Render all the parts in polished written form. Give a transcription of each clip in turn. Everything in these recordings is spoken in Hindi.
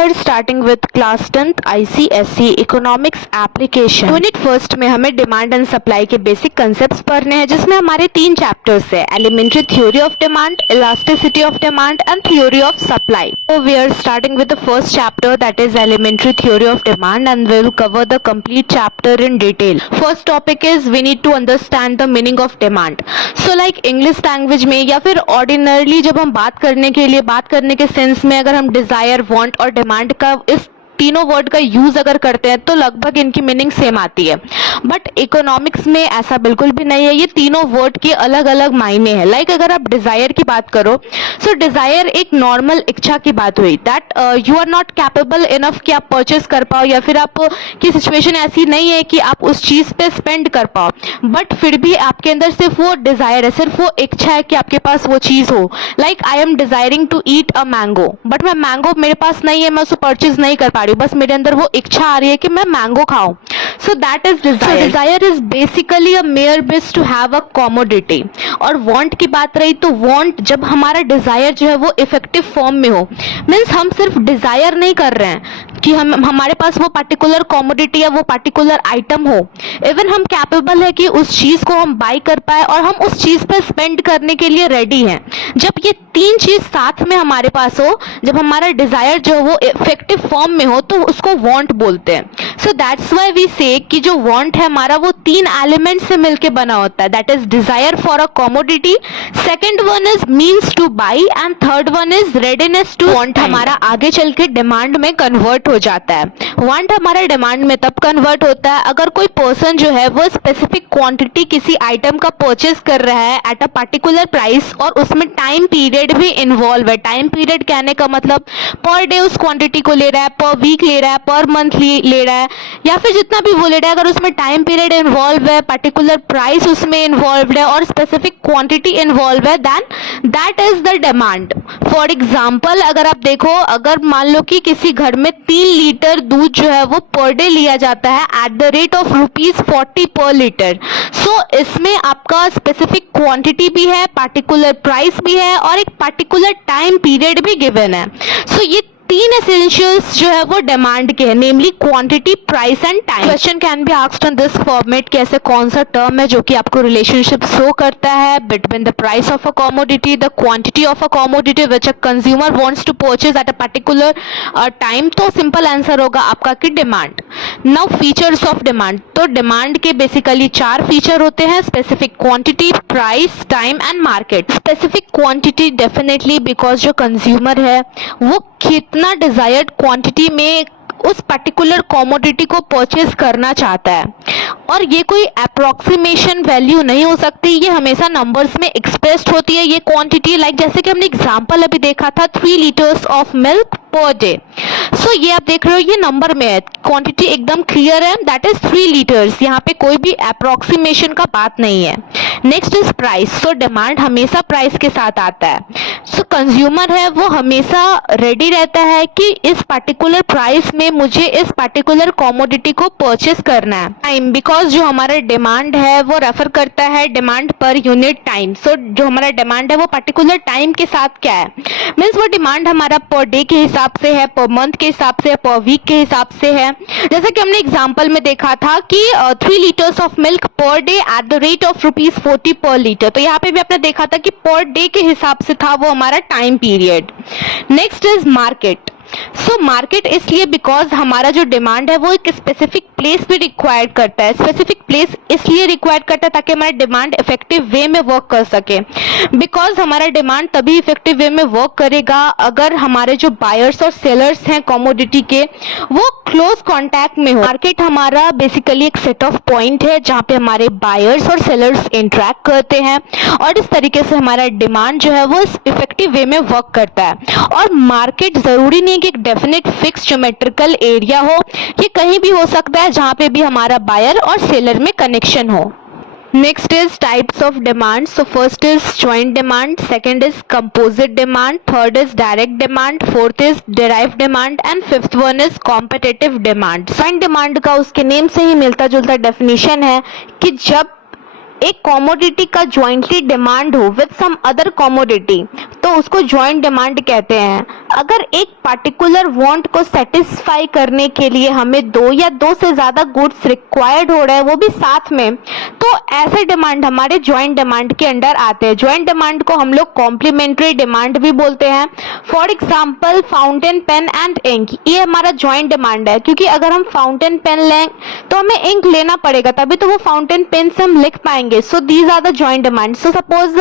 are starting with class 10th ICSE economics application. Unit first में हमें डिमांड एंड सप्लाई के बेसिक कंसेप्ट्स पढ़ने हैं, जिसमें हमारे 3 चैप्टर्स है, elementary theory of demand, elasticity of demand and theory of supply. So we are starting with the first chapter, that is elementary theory of demand, and we will cover the complete chapter in detail. First topic is we need to understand the meaning of demand. So like English language में या फिर ordinarily जब हम बात करने के सेंस में अगर हम डिजायर, वांट और डिमांड का इस तीनों वर्ड का यूज अगर करते हैं तो लगभग इनकी मीनिंग सेम आती है, बट इकोनॉमिक्स में ऐसा बिल्कुल भी नहीं है। ये तीनों वर्ड के अलग अलग मायने हैं। लाइक अगर आप डिजायर की बात करो, सो डिजायर एक नॉर्मल इच्छा की बात हुई, that you are not capable enough कि आप परचेस कर पाओ, या फिर आप की सिचुएशन ऐसी नहीं है कि आप उस चीज पे स्पेंड कर पाओ, बट फिर भी आपके अंदर सिर्फ वो डिजायर है, सिर्फ वो इच्छा है कि आपके पास वो चीज हो। Like I am desiring to eat a mango, but मैं मैंगो मेरे पास नहीं है, मैं उसको परचेज नहीं कर पा रही हूँ, बस मेरे अंदर वो इच्छा आ रही है कि मैं मैंगो खाऊं। So that is desire. Desire is basically a mere wish to have a commodity. और वांट की बात रही तो वांट जब हमारा डिजायर जो है वो इफेक्टिव फॉर्म में हो, मीन्स हम सिर्फ डिजायर नहीं कर रहे हैं कि हम हमारे पास वो पर्टिकुलर कमोडिटी या वो पर्टिकुलर आइटम हो, इवन हम कैपेबल है कि उस चीज को हम बाय कर पाए और हम उस चीज पर स्पेंड करने के लिए रेडी हैं। जब ये 3 चीज साथ में हमारे पास हो, जब हमारा डिजायर जो है वो इफेक्टिव फॉर्म में हो, तो उसको वांट बोलते हैं। सो दैट्स व्हाई वी से कि जो वांट है हमारा वो 3 एलिमेंट से मिलके बना होता है, that is desire for a commodity, second one is means to buy and third one is readiness to want. हमारा आगे चल के डिमांड में कन्वर्ट हो जाता है। वांट हमारा डिमांड में तब कन्वर्ट होता है अगर कोई पर्सन जो है वो स्पेसिफिक क्वांटिटी किसी आइटम का परचेज कर रहा है एट अ पर्टिकुलर प्राइस, और उसमें टाइम पीरियड भी इन्वॉल्व है। टाइम पीरियड कहने का मतलब पर डे उस क्वांटिटी को ले रहा है, पर वीक ले रहा है, पर मंथ ले रहा है, या फिर जितना भी वो ले रहा है, अगर उसमें टाइम पीरियड इन्वॉल्व है, पर्टिकुलर प्राइस उसमें इन्वॉल्व है और स्पेसिफिक क्वांटिटी इन्वॉल्व है, then that is the demand. For example अगर आप देखो, अगर मान लो कि किसी घर में 3 लीटर दूध जो है वो पर डे लिया जाता है एट द रेट ऑफ ₹40 पर लीटर, सो इसमें आपका स्पेसिफिक क्वांटिटी भी है, पार्टिकुलर प्राइस भी है और एक पार्टिकुलर टाइम पीरियड भी गिवन है। सो ये 3 एसेंशियल्स जो है वो डिमांड के हैं, namely quantity, price and time. Question can be asked in this format कि ऐसे कौन सा टर्म है जो कि आपको रिलेशनशिप शो करता है between the price of a commodity, the quantity of a commodity which a consumer wants to purchase at a particular time. तो सिंपल आंसर होगा आपका कि demand. Now features of demand, तो डिमांड के बेसिकली 4 फीचर होते हैं, specific quantity, price, time and market. Specific quantity definitely because जो कंज्यूमर है वो कितना डिजायर्ड क्वांटिटी में उस पर्टिकुलर कमोडिटी को परचेज करना चाहता है, और ये कोई अप्रोक्सीमेशन वैल्यू नहीं हो सकती, ये हमेशा नंबर्स में एक्सप्रेस्ड होती है ये क्वांटिटी। लाइक जैसे कि हमने एग्जांपल अभी देखा था 3 litres of milk per day, so ये आप देख रहे हो ये नंबर में है, क्वांटिटी एकदम क्लियर है, दैट इज 3 लीटर्स, यहाँ पे कोई भी अप्रोक्सीमेशन का बात नहीं है। Next is price, so demand हमेशा प्राइस के साथ आता है। सो कंज्यूमर है वो हमेशा रेडी रहता है कि इस पर्टिकुलर प्राइस में मुझे इस पर्टिकुलर कमोडिटी को परचेस करना है। टाइम, बिकॉज जो हमारा डिमांड है वो रेफर करता है डिमांड पर यूनिट टाइम। सो जो हमारा डिमांड है वो पर्टिकुलर टाइम के साथ क्या है, मीन्स वो डिमांड हमारा पर डे के हिसाब से है, पर मंथ के हिसाब से है, पर वीक के हिसाब से है। जैसे कि हमने एग्जाम्पल में देखा था कि 3 litres of milk per day at the rate of ₹40 पर लीटर, तो यहाँ पे भी आपने देखा था कि पर डे के हिसाब से था वो हमारा time period. Next is market. So market इसलिए बिकॉज हमारा जो डिमांड है वो एक स्पेसिफिक प्लेस भी रिक्वायर्ड करता है। स्पेसिफिक प्लेस इसलिए रिक्वायर्ड करता है ताकि हमारा डिमांड इफेक्टिव वे में वर्क कर सके, बिकॉज हमारा डिमांड तभी इफेक्टिव वे में वर्क करेगा अगर हमारे जो बायर्स और सेलर्स हैं कमोडिटी के वो क्लोज कॉन्टैक्ट में हो। मार्केट हमारा बेसिकली एक सेट ऑफ पॉइंट है जहाँ पे हमारे बायर्स और सेलर्स इंटरेक्ट करते हैं, और इस तरीके से हमारा डिमांड जो है वो इफेक्टिव वे में वर्क करता है। और मार्केट जरूरी नहीं कि एक डेफिनेट फिक्स ज्योमेट्रिकल एरिया हो, ये कहीं भी हो सकता है जहां पे भी हमारा बायर और सेलर में कनेक्शन हो। Next is types of demand. So first is joint demand, second is composite demand, third is direct demand, fourth is derived demand and fifth one is competitive demand. Joint demand का उसके नेम से ही मिलता जुलता डेफिनेशन है कि जब एक कमोडिटी का ज्वाइंटली डिमांड हो विद सम अदर कमोडिटी, तो उसको जॉइंट डिमांड कहते हैं। अगर एक पार्टिकुलर वांट को सेटिस्फाई करने के लिए हमें दो या दो से ज़्यादा गुड्स रिक्वायर्ड हो रहे हैं, वो भी साथ में, तो ऐसे डिमांड हमारे जॉइंट डिमांड के अंडर आते हैं। जॉइंट डिमांड को हम लोग कॉम्प्लीमेंट्री डिमांड भी बोलते हैं। For example fountain pen and ink, ये हमारा जॉइंट डिमांड है, क्योंकि अगर हम फाउंटेन पेन लें तो हमें इंक लेना पड़ेगा, तभी तो वो फाउंटेन पेन से हम लिख पाएंगे। So these are the joint demand. So suppose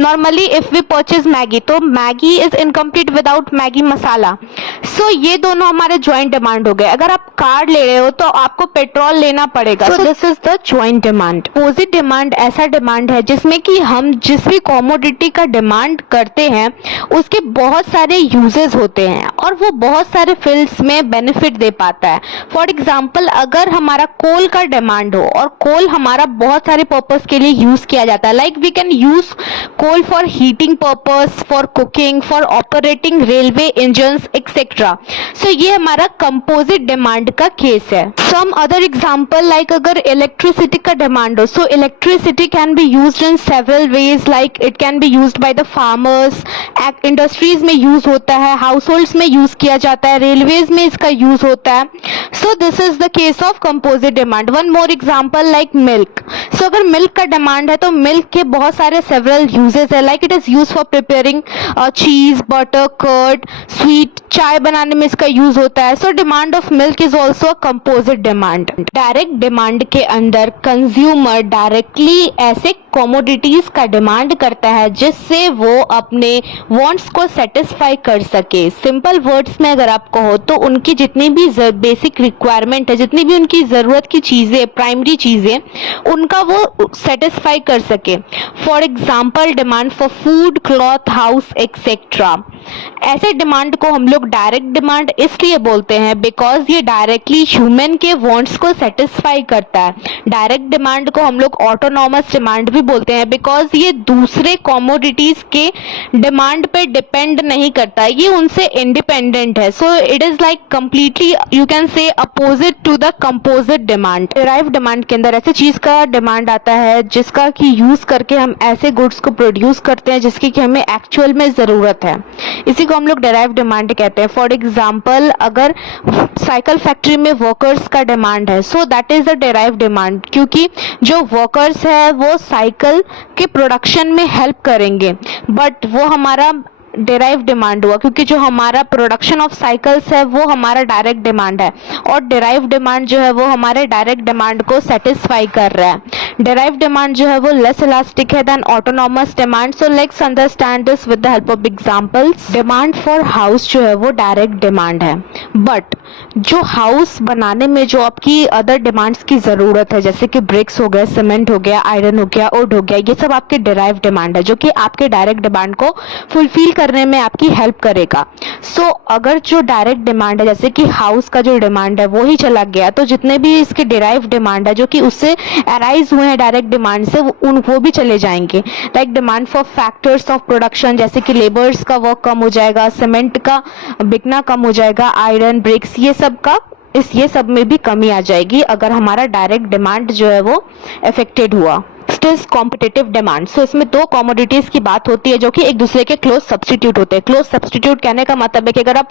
normally if we purchase Maggi, तो Maggi is incomplete without Maggi masala. So ये दोनों हमारे जॉइंट डिमांड हो गए। अगर आप कार ले रहे हो तो आपको पेट्रोल लेना पड़ेगा। सो this is the joint demand. Opposite demand ऐसा डिमांड है जिसमें कि हम जिस भी कॉमोडिटी का डिमांड करते हैं उसके बहुत सारे यूजेस होते हैं और वो बहुत सारे फील्ड्स में बेनिफिट दे पाता है। फॉर एग्जाम्पल अगर हमारा कोल का डिमांड हो और कोल हमारा बहुत सारे पर्पस के लिए यूज किया जाता है, like we can use coal for heating purpose, for cooking, for operating railway engines etcetera. So ये हमारा कंपोजिट डिमांड का केस है। सम अदर एग्जाम्पल लाइक अगर इलेक्ट्रिसिटी का डिमांड हो, so electricity can be used in several ways, like it can be used by the farmers, industries में यूज होता है, हाउस होल्ड्स में यूज किया जाता है, रेलवेज में इसका यूज होता है। So this is the case of composite demand. One more example like milk. So अगर मिल्क का डिमांड है तो मिल्क के बहुत सारे सेवरल यूजेस है, like it is use for preparing चीज, बटर, कर्ड, स्वीट, चाय बनाने में इसका यूज होता है। So demand of milk is also a composite demand. Direct demand के अंदर कंज्यूमर डायरेक्टली ऐसे कमोडिटीज का डिमांड करता है जिससे वो अपने वांट्स को सेटिस्फाई कर सके। सिंपल वर्ड्स में अगर आप कहो तो उनकी जितनी भी बेसिक रिक्वायरमेंट है, जितनी भी उनकी ज़रूरत की चीज़ें, प्राइमरी चीज़ें, उनका वो सेटिस्फाई कर सके। For example demand for food, cloth, house etcetera. ऐसे डिमांड को हम लोग डायरेक्ट डिमांड इसलिए बोलते हैं बिकॉज ये डायरेक्टली ह्यूमन के वांट्स को सेटिस्फाई करता है। डायरेक्ट डिमांड को हम लोग ऑटोनॉमस डिमांड भी बोलते हैं बिकॉज ये दूसरे कमोडिटीज के डिमांड पे डिपेंड नहीं करता, ये उनसे इंडिपेंडेंट है। So it is like completely you can say opposite to the composite demand. Derive demand के अंदर ऐसे चीज का डिमांड आता है जिसका कि यूज करके हम ऐसे गुड्स को प्रोड्यूस करते हैं जिसकी कि हमें एक्चुअल में जरूरत है, इसी को हम लोग डिराइव डिमांड कहते हैं। फॉर एग्जाम्पल अगर साइकिल फैक्ट्री में वर्कर्स का डिमांड है, सो that is the derive demand, क्योंकि जो वर्कर्स है वो साइकिल के प्रोडक्शन में हेल्प करेंगे, बट वो हमारा डिराइव डिमांड हुआ क्योंकि जो हमारा प्रोडक्शन ऑफ साइकिल्स है वो हमारा डायरेक्ट डिमांड है और डिराइव डिमांड जो है वो हमारे डायरेक्ट डिमांड को सेटिस्फाई कर रहा है। डिराइव डिमांड जो है वो लेस इलास्टिक है then autonomous demand. So let's understand this with the help of examples. Demand for house जो है वो डायरेक्ट डिमांड है, बट जो हाउस बनाने में जो आपकी अदर डिमांड्स की ज़रूरत है जैसे कि ब्रिक्स हो गया, सीमेंट हो गया, आयरन हो गया, वुड हो गया, ये सब आपके डिराइव डिमांड है जो कि आपके डायरेक्ट डिमांड को फुलफिल करने में आपकी हेल्प करेगा। सो अगर जो डायरेक्ट डिमांड है जैसे कि हाउस का जो डिमांड है वो ही चला गया तो जितने भी इसके डिराइव डिमांड है जो कि उससे अराइज हुए हैं डायरेक्ट डिमांड से वो भी चले जाएंगे। Like demand for factors of production जैसे कि लेबर्स का वर्क कम हो जाएगा, सीमेंट का बिकना कम हो जाएगा, आयरन, ब्रिक्स, ये सब में भी कमी आ जाएगी अगर हमारा डायरेक्ट डिमांड जो है वो अफेक्टेड हुआ। Next is competitive demand. So इसमें दो कमोडिटीज की बात होती है जो कि एक दूसरे के क्लोज सब्स्टिट्यूट होते हैं। क्लोज सब्स्टिट्यूट कहने का मतलब है कि अगर आप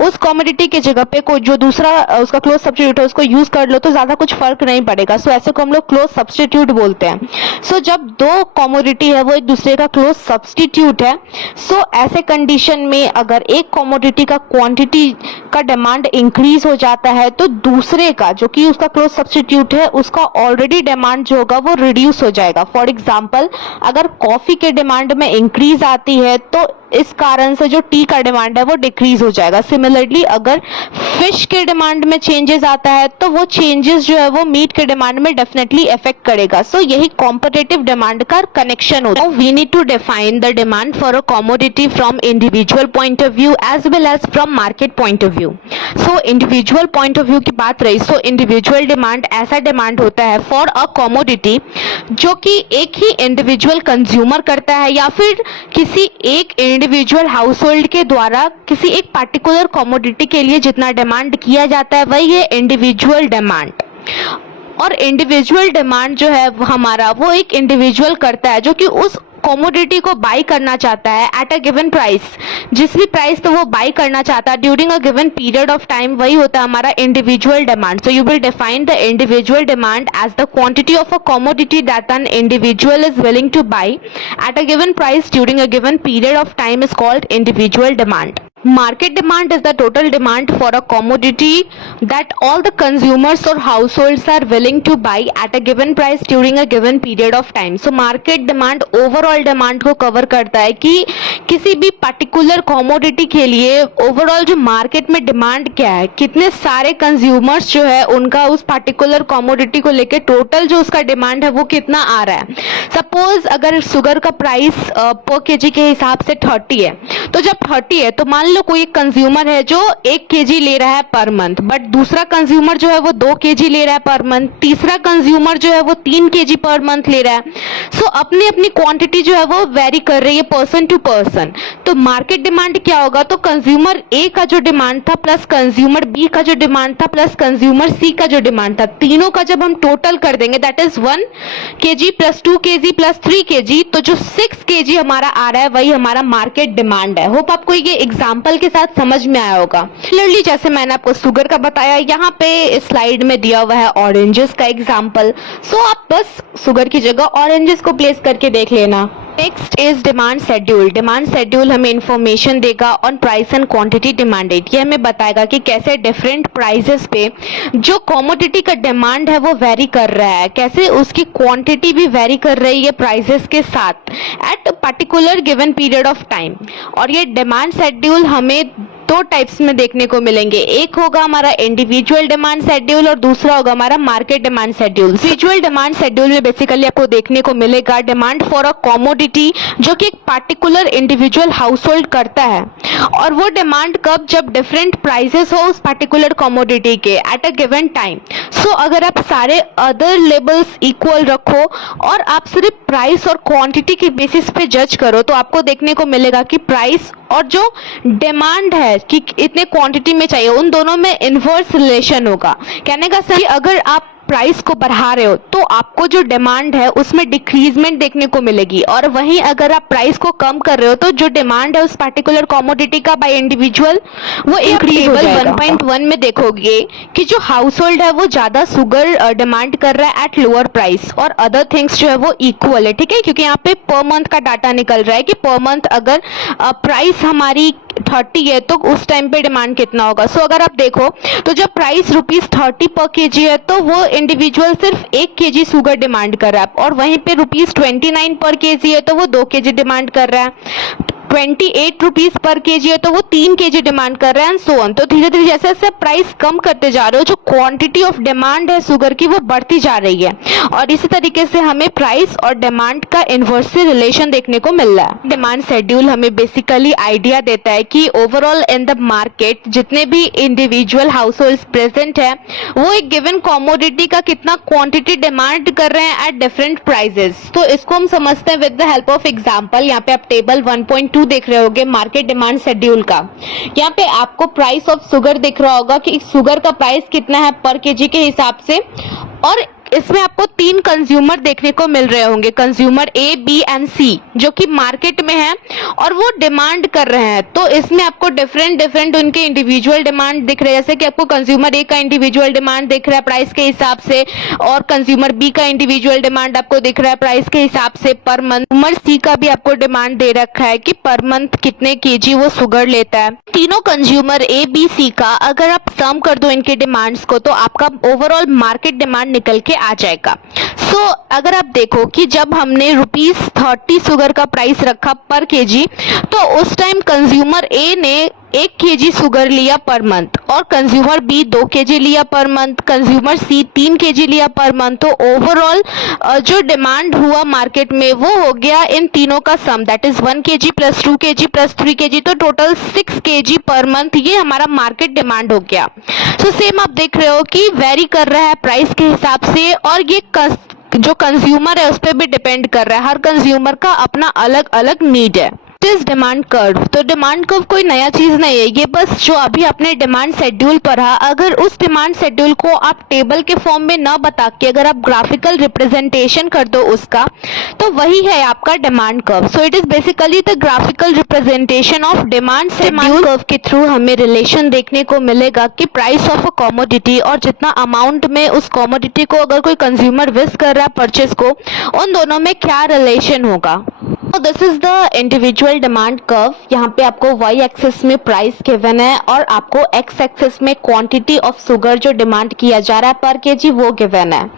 उस कमोडिटी के जगह पे कोई जो दूसरा उसका क्लोज सब्स्टिट्यूट है उसको यूज कर लो तो ज्यादा कुछ फर्क नहीं पड़ेगा। सो ऐसे को हम लोग क्लोज सब्स्टिट्यूट बोलते हैं। सो जब दो कमोडिटी है वो एक दूसरे का क्लोज सब्स्टिट्यूट है, सो ऐसे कंडीशन में अगर एक कमोडिटी का क्वांटिटी का डिमांड इंक्रीज हो जाता है तो दूसरे का जो कि उसका क्लोज सब्स्टिट्यूट है उसका ऑलरेडी डिमांड जो होगा वो रिड्यूस हो जाएगा। फॉर एग्जाम्पल अगर कॉफी के डिमांड में इंक्रीज आती है तो इस कारण से जो टी का डिमांड है वो डिक्रीज हो जाएगा। सिमिलरली अगर फिश के डिमांड में चेंजेस आता है तो वो चेंजेस जो है वो मीट के डिमांड में डेफिनेटली इफेक्ट करेगा। सो यही कॉम्पिटिटिव डिमांड का कनेक्शन होता है। We need to define the demand for a commodity from individual point of view as well as from market point of view. So individual point of view की बात रही, सो इंडिविजुअल डिमांड ऐसा डिमांड होता है फॉर अ कमोडिटी जो कि एक ही इंडिविजुअल कंज्यूमर करता है या फिर किसी एक इंडिविजुअल हाउस होल्ड के द्वारा किसी एक पार्टिकुलर कमोडिटी के लिए जितना डिमांड किया जाता है वही है इंडिविजुअल डिमांड। और इंडिविजुअल डिमांड जो है हमारा वो एक इंडिविजुअल करता है जो कि उस कमोडिटी को बाई करना चाहता है एट अ गिवन प्राइस, जिस भी प्राइस तो वो बाई करना चाहता है during a given period of time, वही होता है हमारा individual demand. So you will define the individual demand as the quantity of a commodity that an individual is willing to buy at a given price during a given period of time is called individual demand. Market demand is the total demand for a commodity that all the consumers or households are willing to buy at a given price during a given period of time. So market demand overall demand को cover करता है कि किसी भी particular commodity के लिए overall जो market में demand क्या है, कितने सारे consumers जो है उनका उस particular commodity को लेके total जो उसका demand है वो कितना आ रहा है. Suppose अगर sugar का price per kg के हिसाब से 30 है, तो जब 30 है तो मान लो कोई एक कंज्यूमर है जो 1 केजी ले रहा है पर मंथ, बट दूसरा कंज्यूमर जो है वो 2 केजी ले रहा है पर मंथ, तीसरा कंज्यूमर जो है वो 3 केजी पर मंथ ले रहा है. सो अपनी अपनी क्वांटिटी जो है वो वेरी कर रही है पर्सन टू पर्सन. तो मार्केट डिमांड क्या होगा, तो कंज्यूमर ए का जो डिमांड था प्लस कंज्यूमर बी का जो डिमांड था प्लस कंज्यूमर सी का जो डिमांड था, तीनों का जब हम टोटल कर देंगे that is 1 KG plus 2 KG plus 3 KG, तो जो 6 केजी हमारा आ रहा है वही हमारा मार्केट डिमांड है. होप आपको ये एग्जांपल के साथ समझ में आया होगा. क्लियरली जैसे मैंने आपको शुगर का बताया, यहाँ पे स्लाइड में दिया हुआ है ऑरेंजेस का एग्जांपल. सो आप बस शुगर की जगह ऑरेंजेस को प्लेस करके देख लेना. Next is demand schedule. Demand schedule हमें इंफॉर्मेशन देगा on price and quantity demanded. ये हमें बताएगा कि कैसे डिफरेंट प्राइसेस पे जो कमोडिटी का डिमांड है वो वेरी कर रहा है, कैसे उसकी क्वांटिटी भी वेरी कर रही है प्राइसेस के साथ at particular given period of time. और ये डिमांड शेड्यूल हमें दो टाइप्स में देखने को मिलेंगे. एक होगा हमारा इंडिविजुअल डिमांड शेड्यूल और दूसरा होगा हमारा market demand schedule. Individual demand schedule में बेसिकली आपको देखने को मिलेगा डिमांड फॉर अ कमोडिटी जो कि एक पार्टिकुलर इंडिविजुअल हाउस होल्ड करता है, और वो डिमांड कब, जब डिफरेंट प्राइसेस हो उस पार्टिकुलर कमोडिटी के एट अ गिवन टाइम. सो अगर आप सारे अदर लेबल्स इक्वल रखो और आप सिर्फ प्राइस और क्वांटिटी के बेसिस पे जज करो तो आपको देखने को मिलेगा कि प्राइस और जो डिमांड है कि इतने क्वांटिटी में चाहिए, उन दोनों में इनवर्स रिलेशन होगा. कहने का सही, अगर आप प्राइस को बढ़ा रहे हो तो आपको जो डिमांड है उसमें डिक्रीजमेंट देखने को मिलेगी, और वहीं अगर आप प्राइस को कम कर रहे हो तो जो डिमांड है उस पार्टिकुलर कमोडिटी का बाय इंडिविजुअल वो इंक्रीज हो जाएगा. 1.1 में देखोगे कि जो हाउस होल्ड है वो ज्यादा शुगर डिमांड कर रहा है एट लोअर प्राइस और अदर थिंग्स जो है वो इक्वल है. ठीक है, क्योंकि यहाँ पे पर मंथ का डाटा निकल रहा है कि पर मंथ अगर प्राइस हमारी 30 है तो उस टाइम पे डिमांड कितना होगा. सो अगर आप देखो तो जब प्राइस ₹30 पर केजी है तो वो इंडिविजुअल सिर्फ 1 केजी शुगर डिमांड कर रहा है, और वहीं पे ₹29 पर केजी है तो वो 2 केजी डिमांड कर रहा है. 28 रुपीज पर केजी है तो वो 3 केजी डिमांड कर रहे हैं, सो ऑन. तो धीरे धीरे जैसे जैसे प्राइस कम करते जा रहे हो जो क्वांटिटी ऑफ डिमांड है शुगर की वो बढ़ती जा रही है, और इसी तरीके से हमें प्राइस और डिमांड का इनवर्सली रिलेशन देखने को मिल रहा है. डिमांड शेड्यूल हमें बेसिकली आइडिया देता है कि ओवरऑल इन द मार्केट जितने भी इंडिविजुअल हाउस होल्ड प्रेजेंट है वो एक गिवन कमोडिटी का कितना क्वांटिटी डिमांड कर रहे हैं एट डिफरेंट प्राइसेस. तो इसको हम समझते हैं with the help of example. यहाँ पे आप टेबल 1.2 देख रहे होगे मार्केट डिमांड शेड्यूल का. यहाँ पे आपको प्राइस ऑफ शुगर दिख रहा होगा कि शुगर का प्राइस कितना है पर केजी के हिसाब से, और इसमें आपको 3 कंज्यूमर देखने को मिल रहे होंगे, कंज्यूमर ए, बी एंड सी, जो कि मार्केट में है और वो डिमांड कर रहे हैं. तो इसमें आपको डिफरेंट उनके इंडिविजुअल डिमांड दिख रहे हैं, जैसे कि आपको कंज्यूमर ए का इंडिविजुअल डिमांड दिख रहा है प्राइस के हिसाब से, और कंज्यूमर बी का इंडिविजुअल डिमांड आपको दिख रहा है प्राइस के हिसाब से पर मंथ. कंज्यूमर सी का भी आपको डिमांड दे रखा है कि पर मंथ कितने केजी वो शुगर लेता है. तीनों कंज्यूमर ए, बी, सी का अगर आप सम कर दो इनके डिमांड्स को तो आपका ओवरऑल मार्केट डिमांड निकल के आ जाएगा. सो अगर आप देखो कि जब हमने ₹30 शुगर का प्राइस रखा पर केजी तो उस टाइम कंज्यूमर ए ने 1 केजी शुगर लिया पर मंथ, और कंज्यूमर बी 2 केजी लिया पर मंथ, कंज्यूमर सी 3 केजी लिया पर मंथ. तो ओवरऑल जो डिमांड हुआ मार्केट में वो हो गया इन तीनों का sum, that is 1 KG plus 2 KG plus 3 KG, तो टोटल 6 केजी पर मंथ ये हमारा मार्केट डिमांड हो गया. सो सेम आप देख रहे हो कि वेरी कर रहा है प्राइस के हिसाब से, और ये जो कंज्यूमर है उस पर भी डिपेंड कर रहा है. हर कंज्यूमर का अपना अलग अलग नीड है. Is demand curve. तो डिमांड कर्व कोई नया चीज नहीं है, ये बस जो अभी आपने डिमांड शेड्यूल पढ़ा, अगर उस डिमांड शेड्यूल को आप टेबल के फॉर्म में ना बता के अगर आप ग्राफिकल रिप्रेजेंटेशन कर दो उसका, तो वही है आपका demand curve. So it is basically the graphical representation of demand schedule curve के थ्रू हमें रिलेशन देखने को मिलेगा कि प्राइस ऑफ अ कमोडिटी और जितना अमाउंट में उस कमोडिटी को अगर कोई कंज्यूमर विश कर रहा है परचेज को, उन दोनों में क्या रिलेशन होगा। तो this is the individual demand curve. यहाँ पे आपको वाई एक्सिस में प्राइस गिवन है और आपको एक्स एक्सिस में क्वांटिटी ऑफ शुगर जो डिमांड किया जा रहा है पर केजी वो गिवन है।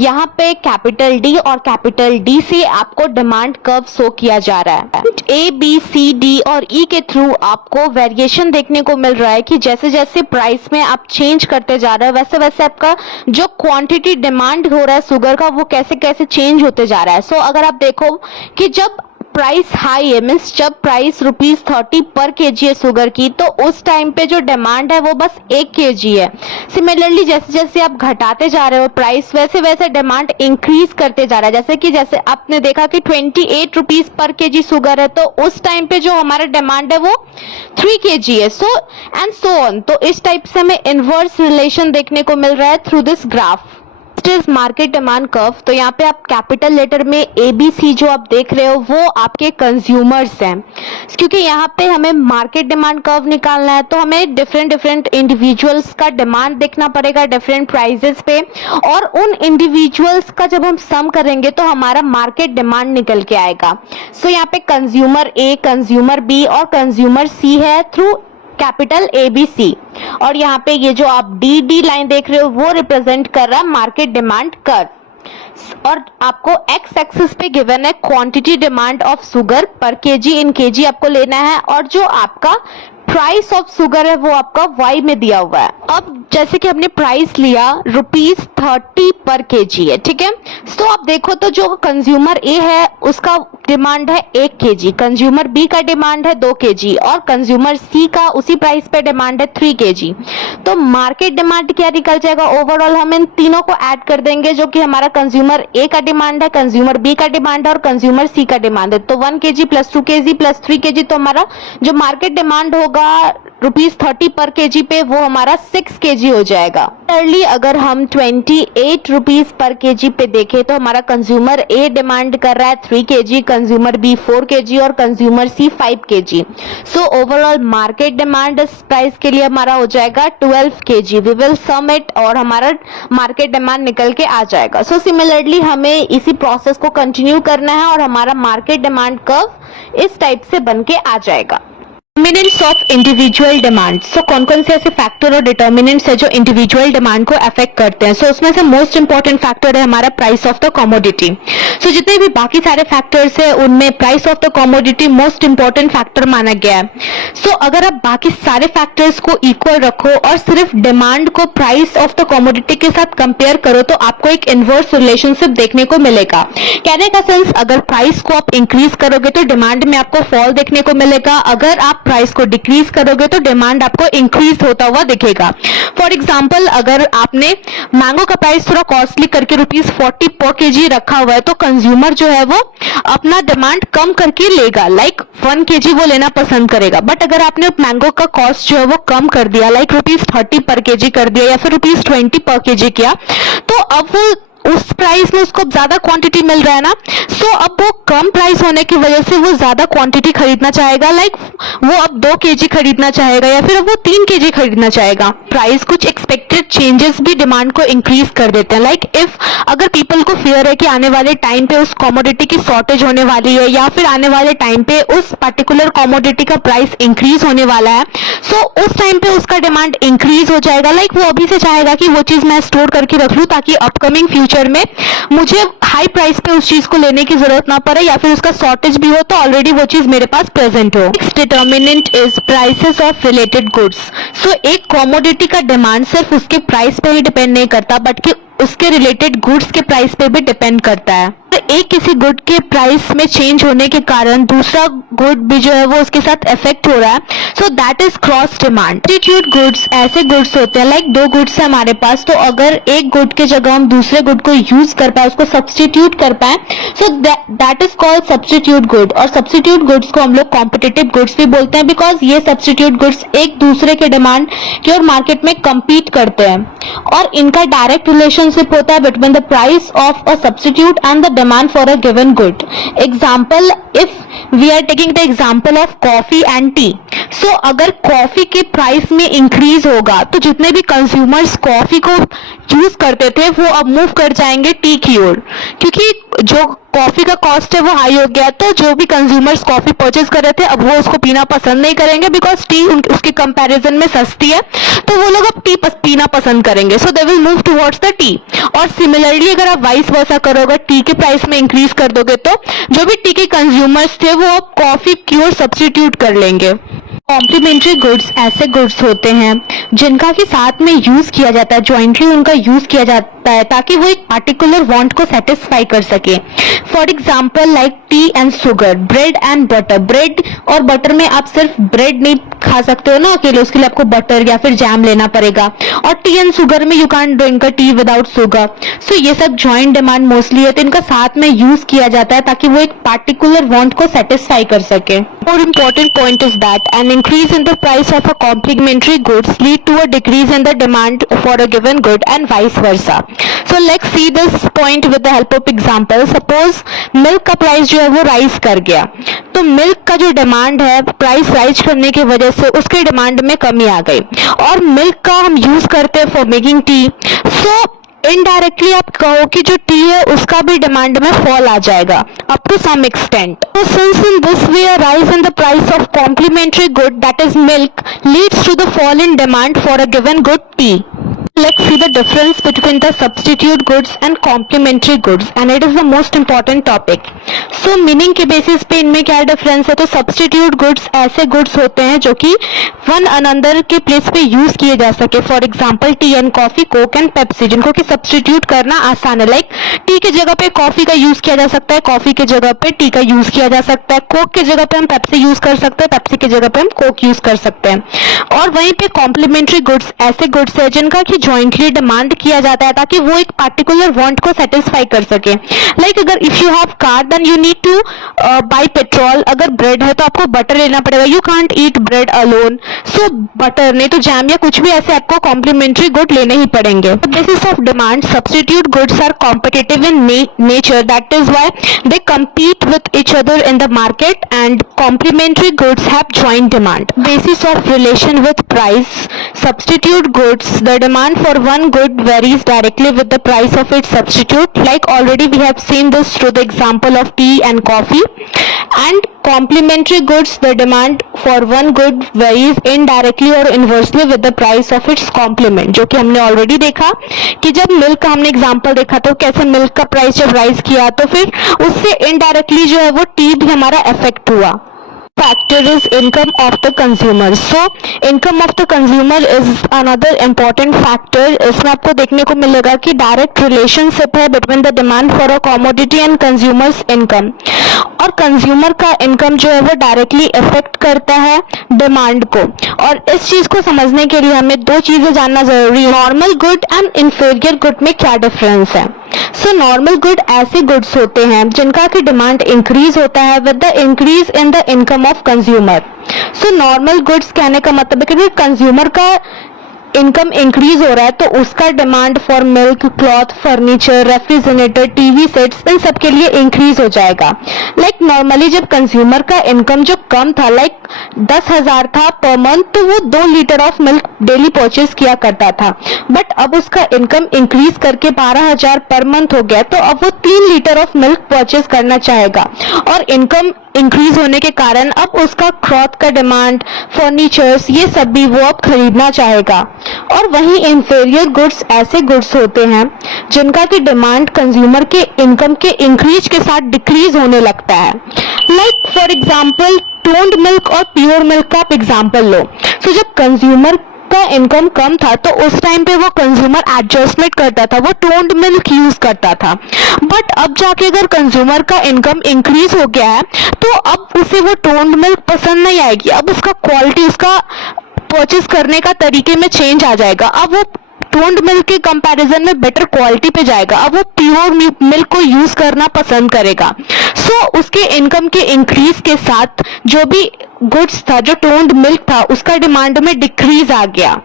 यहाँ पे कैपिटल डी और कैपिटल डी से आपको डिमांड कर्व शो किया जा रहा है। ए बी सी डी और ई के थ्रू आपको वेरिएशन देखने को मिल रहा है कि जैसे जैसे प्राइस में आप चेंज करते जा रहे हो वैसे वैसे आपका जो क्वांटिटी डिमांड हो रहा है शुगर का वो कैसे कैसे चेंज होते जा रहा है। सो अगर आप देखो कि जब प्राइस हाई है, मीन्स जब प्राइस ₹30 पर केजी है शुगर की, तो उस टाइम पे जो डिमांड है वो बस 1 केजी है। सिमिलरली जैसे जैसे आप घटाते जा रहे हो प्राइस, वैसे वैसे डिमांड इंक्रीज करते जा रहा है। जैसे आपने देखा कि ₹28 पर केजी शुगर है, तो उस टाइम पे जो हमारा डिमांड है वो 3 केजी है। So and so on. तो इस टाइप से हमें इनवर्स रिलेशन देखने को मिल रहा है through this graph. Is market demand curve. तो यहाँ पे आप कैपिटल लेटर में ABC जो आप देख रहे हो वो आपके कंज्यूमर्स हैं, क्योंकि यहाँ पे हमें मार्केट डिमांड कर्व निकालना है तो हमें डिफरेंट इंडिविजुअल्स का डिमांड देखना पड़ेगा डिफरेंट प्राइजेस पे, और उन इंडिविजुअल्स का जब हम सम करेंगे तो हमारा मार्केट डिमांड निकल के आएगा। सो यहाँ पे कंज्यूमर A, कंज्यूमर B और कंज्यूमर C है थ्रू कैपिटल ABC। और यहाँ पे ये जो आप डी लाइन देख रहे हो वो रिप्रेजेंट कर रहा है मार्केट डिमांड कर्व। और आपको एक्स एक्सिस पे गिवन है क्वांटिटी डिमांड ऑफ शुगर पर केजी इन केजी आपको लेना है, और जो आपका प्राइस ऑफ शुगर है वो आपका वाई में दिया हुआ है। अब जैसे कि हमने प्राइस लिया ₹30 पर केजी है, ठीक है। तो आप देखो तो जो कंज्यूमर ए है उसका डिमांड है 1 केजी, कंज्यूमर बी का डिमांड है 2 केजी और कंज्यूमर सी का उसी प्राइस पे डिमांड है 3 केजी। तो मार्केट डिमांड क्या निकल जाएगा, ओवरऑल हम इन तीनों को ऐड कर देंगे जो कि हमारा कंज्यूमर ए का डिमांड है, कंज्यूमर बी का डिमांड है और कंज्यूमर सी का डिमांड है। तो 1 KG plus 2 KG plus 3 KG, तो हमारा जो मार्केट डिमांड होगा ₹30 पर केजी पे वो हमारा 6 केजी हो जाएगा। अर्ली अगर हम ₹28 पर केजी पे देखें तो हमारा कंज्यूमर ए डिमांड कर रहा है 3 केजी, कंज्यूमर बी 4 केजी और consumer C 5 KG. So overall market demand इस प्राइस के लिए हमारा हो जाएगा 12 KG. We will sum it और हमारा मार्केट डिमांड निकल के आ जाएगा। सो सिमिलरली हमें इसी प्रोसेस को कंटिन्यू करना है और हमारा मार्केट डिमांड कर्व इस टाइप से बन के आ जाएगा। Determinants of individual demand. So कौन कौन से ऐसे फैक्टर और डिटर्मिनेंट्स है जो इंडिविजुअल डिमांड को अफेक्ट करते हैं। सो उसमें से मोस्ट इंपॉर्टेंट फैक्टर है हमारा प्राइस ऑफ द कमोडिटी। सो जितने भी बाकी सारे फैक्टर्स है उनमें price of the commodity most important factor माना गया है। सो अगर आप बाकी सारे फैक्टर्स को इक्वल रखो और सिर्फ डिमांड को प्राइस ऑफ द कमोडिटी के साथ कंपेयर करो तो आपको एक इनवर्स रिलेशनशिप देखने को मिलेगा। कहने का सेंस, अगर प्राइस को आप इंक्रीज करोगे तो डिमांड में आपको फॉल देखने को मिलेगा, अगर आप प्राइस को डिक्रीज करोगे तो डिमांड आपको इंक्रीज होता हुआ दिखेगा। फॉर एग्जांपल, अगर आपने मैंगो का प्राइस थोड़ा कॉस्टली करके ₹40 पर केजी रखा हुआ है तो कंज्यूमर जो है वो अपना डिमांड कम करके लेगा, लाइक 1 केजी वो लेना पसंद करेगा। बट अगर आपने मैंगो का कॉस्ट जो है वो कम कर दिया, लाइक ₹30 पर केजी कर दिया या फिर ₹20 पर केजी किया, तो अब वो उस प्राइस में उसको ज्यादा क्वांटिटी मिल रहा है ना, सो अब वो कम प्राइस होने की वजह से वो ज्यादा क्वांटिटी खरीदना चाहेगा, लाइक वो अब 2 केजी खरीदना चाहेगा या फिर अब वो 3 केजी खरीदना चाहेगा। प्राइस कुछ एक्सपेक्टेड चेंजेस भी डिमांड को इंक्रीज कर देते हैं। लाइक इफ अगर पीपल को फियर है कि आने वाले टाइम पे उस कमोडिटी की शॉर्टेज होने वाली है या फिर आने वाले टाइम पे उस पर्टिकुलर कमोडिटी का प्राइस इंक्रीज होने वाला है, सो उस टाइम पे उसका डिमांड इंक्रीज हो जाएगा। लाइक वो अभी से चाहेगा कि वो चीज मैं स्टोर करके रख लूं ताकि अपकमिंग फ्यूचर में मुझे हाई प्राइस पे उस चीज को लेने की जरूरत ना पड़े या फिर उसका शॉर्टेज भी हो तो ऑलरेडी वो चीज मेरे पास प्रेजेंट हो। Next determinant is prices of related goods. So एक कमोडिटी का डिमांड सिर्फ उसके प्राइस पे ही डिपेंड नहीं करता बट कि उसके रिलेटेड गुड्स के प्राइस पे भी डिपेंड करता है। तो एक किसी गुड के प्राइस में चेंज होने के कारण दूसरा गुड भी जो है वो उसके साथ इफेक्ट हो रहा है, सो that is cross demand. Substitute goods ऐसे गुड्स होते हैं, लाइक दो गुड्स है हमारे पास, तो अगर एक गुड के जगह हम दूसरे गुड को यूज कर पाए, उसको सब्स्टिट्यूट कर पाए, सो that is called substitute good. और सब्स्टिट्यूट गुड्स को हम लोग कॉम्पिटिटिव गुड्स भी बोलते हैं, बिकॉज ये सब्स्टिट्यूट गुड्स एक दूसरे के डिमांड की ओर मार्केट में compete करते हैं और इनका डायरेक्ट रिलेशनशिप होता है between the price of a substitute and the demand for a given good. Example, if we are taking the example of coffee and tea, so अगर कॉफी के प्राइस में इंक्रीज होगा तो जितने भी कंज्यूमर्स कॉफी को यूज करते थे वो अब मूव कर जाएंगे टी की ओर, क्योंकि जो कॉफी का कॉस्ट है वो हाई हो गया, तो जो भी कंज्यूमर्स कॉफी परचेज कर रहे थे अब वो उसको पीना पसंद नहीं करेंगे, बिकॉज टी उसके कंपैरिजन में सस्ती है, तो वो लोग अब टी पीना पसंद करेंगे, so they will move towards the tea. और सिमिलरली अगर आप वाइस वर्सा करोगे, टी के प्राइस में इंक्रीज कर दोगे, तो जो भी टी के कंज्यूमर्स थे वो अब कॉफी की ओर सब्स्टिट्यूट कर लेंगे। कॉम्प्लीमेंट्री गुड्स ऐसे गुड्स होते हैं जिनका कि साथ में यूज किया जाता है, ज्वाइंटली उनका यूज किया जाता है ताकि वो एक पार्टिकुलर वांट को सेटिस्फाई कर सके। For example like T and sugar, bread and butter. Bread और बटर में आप सिर्फ ब्रेड नहीं खा सकते हो ना अकेले, उसके लिए आपको बटर या फिर जैम लेना पड़ेगा। और टी एंड शुगर में you can drink a tea without sugar. So ये सब ज्वाइंट डिमांड मोस्टली है, तो इनका साथ में यूज किया जाता है ताकि वो एक पार्टिकुलर वांट को सेटिस्फाई कर सके। More important point is that an increase in the price of a complementary goods lead to a decrease in the demand for a given good and vice versa. So let's see this point with the help of example. Suppose milk का प्राइस जो है वो राइज कर गया, तो मिल्क का जो डिमांड है प्राइस राइज करने की वजह से उसके डिमांड में कमी आ गई, और मिल्क का हम यूज करते हैं for making tea, so indirectly आप कहो कि जो टी है उसका भी डिमांड में फॉल आ जाएगा up to some extent. So since in this way a rise in the price of complementary good, that is milk, leads to the fall in demand for a given good tea. Let's see the difference between the substitute goods and complementary goods, and it is the most important topic. So meaning के basis पे इनमें क्या difference है, तो substitute goods ऐसे goods होते हैं जो कि one another के place पे use किए जा सके। For example tea and coffee, coke and Pepsi, जिनको कि substitute करना आसान है। Like टी के जगह पे कॉफी का यूज किया जा सकता है, कॉफी के जगह पे टी का यूज किया जा सकता है, कोक के जगह पे हम पेप्सी यूज कर सकते हैं, पेप्सी के जगह पे हम कोक यूज कर सकते हैं। और वहीं पे कॉम्प्लीमेंट्री गुड्स ऐसे गुड्स है जिनका कि ज्वाइंटली डिमांड किया जाता है ताकि वो एक पार्टिकुलर वांट को सेटिस्फाई कर सके। लाइक अगर if you have car then you need to buy petrol, अगर ब्रेड है तो आपको बटर लेना पड़ेगा, you can't eat bread alone, so butter नहीं तो जैम या कुछ भी ऐसे आपको कॉम्प्लीमेंट्री गुड लेने ही पड़ेंगे। Basis of demand substitute goods are competitive in nature, that is why they compete with each other in the market, and complementary goods have joint demand. Basis of relation with price, substitute goods, the demand for one good varies directly with the price of its substitute, like already we have seen this through the example of tea and coffee. And complementary goods, the demand for one good varies indirectly or inversely with the price of its complement, जो कि हमने ऑलरेडी देखा कि जब मिल्क का हमने एग्जांपल देखा तो कैसे मिल्क का प्राइस जब राइज किया तो फिर उससे इनडायरेक्टली जो है वो टी भी हमारा इफेक्ट हुआ। Factor is income of the consumer. So income of the consumer is another important factor. इसमें आपको देखने को मिलेगा कि डायरेक्ट रिलेशनशिप है between the demand for a commodity and consumers income, और कंज्यूमर का इनकम जो है वो डायरेक्टली इफेक्ट करता है डिमांड को। और इस चीज को समझने के लिए हमें दो चीजें जानना जरूरी है। Normal good and inferior good में क्या डिफरेंस है। सो नॉर्मल गुड ऐसे गुड्स होते हैं जिनका की डिमांड इंक्रीज होता है with the increase in the income of consumer. So normal goods कहने का मतलब है कि कंज्यूमर का इनकम इंक्रीज हो रहा है तो उसका demand for milk, cloth, furniture, refrigerator, TV sets, इन सब के लिए इंक्रीज हो जाएगा। लाइक नॉर्मली जब कंज्यूमर का इनकम जो कम था, लाइक 10,000 था पर मंथ, तो वो 2 litre of milk daily purchase किया करता था, बट अब उसका इनकम इंक्रीज करके 12,000 पर मंथ हो गया, तो अब वो 3 लीटर ऑफ मिल्क परचेज करना चाहेगा। और इनकम इंक्रीज होने के कारण अब उसका क्लॉथ का डिमांड, फर्नीचर्स, ये सब भी वो अब खरीदना चाहेगा। और वहीं इंफीरियर गुड्स ऐसे गुड्स होते हैं जिनका की डिमांड कंज्यूमर के इनकम के इंक्रीज के साथ डिक्रीज होने लगता है। Like for example toned milk और प्योर मिल्क का आप एग्जाम्पल लो। सो जब कंज्यूमर जिसका इनकम कम था तो उस टाइम पे वो कंज्यूमर एडजस्टमेंट करता था, वो टोन्ड मिल्क यूज करता था। बट अब जाके अगर कंज्यूमर का इनकम इंक्रीज हो गया है तो अब उसे वो टोन्ड मिल्क पसंद नहीं आएगी, अब उसका क्वालिटी, उसका परचेस करने का तरीके में चेंज आ जाएगा। अब वो टोन्ड मिल्क के कंपैरिजन में बेटर क्वालिटी पे जाएगा, अब वो प्योर मिल्क को यूज करना पसंद करेगा। सो उसके इनकम के इंक्रीज के साथ जो भी गुड्स था, जो टोन्ड मिल्क था, उसका डिमांड में डिक्रीज आ गया।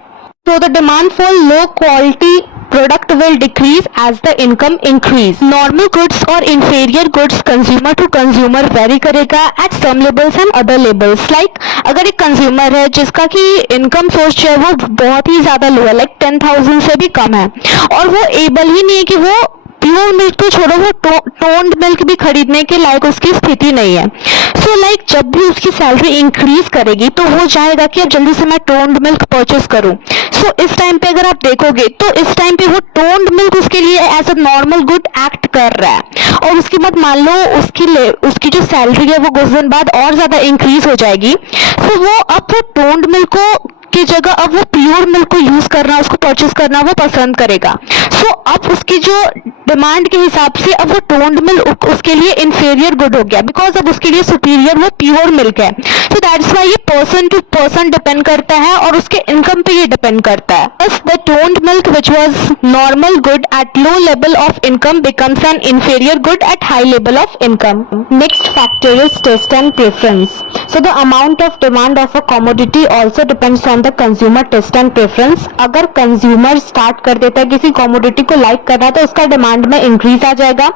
So the demand for low quality product will decrease as the income increase. Normal goods और inferior goods consumer to consumer vary करेगा at some levels and other levels. Like अगर एक consumer है जिसका कि income source जो है वो बहुत ही ज़्यादा लो है, like 10,000 से भी कम है, और वो able ही नहीं है कि वो प्योर मिल्क तो छोड़ो, वो टोन्ड मिल्क भी खरीदने के लायक उसकी स्थिति नहीं है। सो लाइक जब भी उसकी सैलरी इंक्रीज करेगी तो वो चाहेगा कि अब जल्दी से मैं टोन्ड मिल्क परचेस करूं। सो इस टाइम पे अगर आप देखोगे तो इस टाइम पे वो टोन्ड मिल्क उसके लिए as a normal good act कर रहा है, और उसके बाद मान लो उसकी जो सैलरी है वो कुछ दिन बाद और ज्यादा इंक्रीज हो जाएगी। सो वो अब वो टोन्ड मिल्क की जगह अब वो प्योर मिल्क को यूज करना, उसको परचेस करना वो पसंद करेगा। सो अब उसकी जो डिमांड के हिसाब से अब वो टोन्ड मिल्क उसके लिए इंफीरियर गुड हो गया, बिकॉज अब उसके लिए सुपीरियर वो प्योर मिल्क है। सो दैट्स व्हाई ये पर्सन टू पर्सन डिपेंड करता है और उसके इनकम पे ये डिपेंड करता है। Thus the toned milk which was normal good at low level of income becomes an inferior good at high level of income. Next factor is taste and preference. So the amount of demand of a commodity also depends on the consumer taste and preference. अगर कंज्यूमर स्टार्ट कर देता है किसी कमोडिटी को लाइक करना तो उसका डिमांड में इंक्रीज आ जाएगा।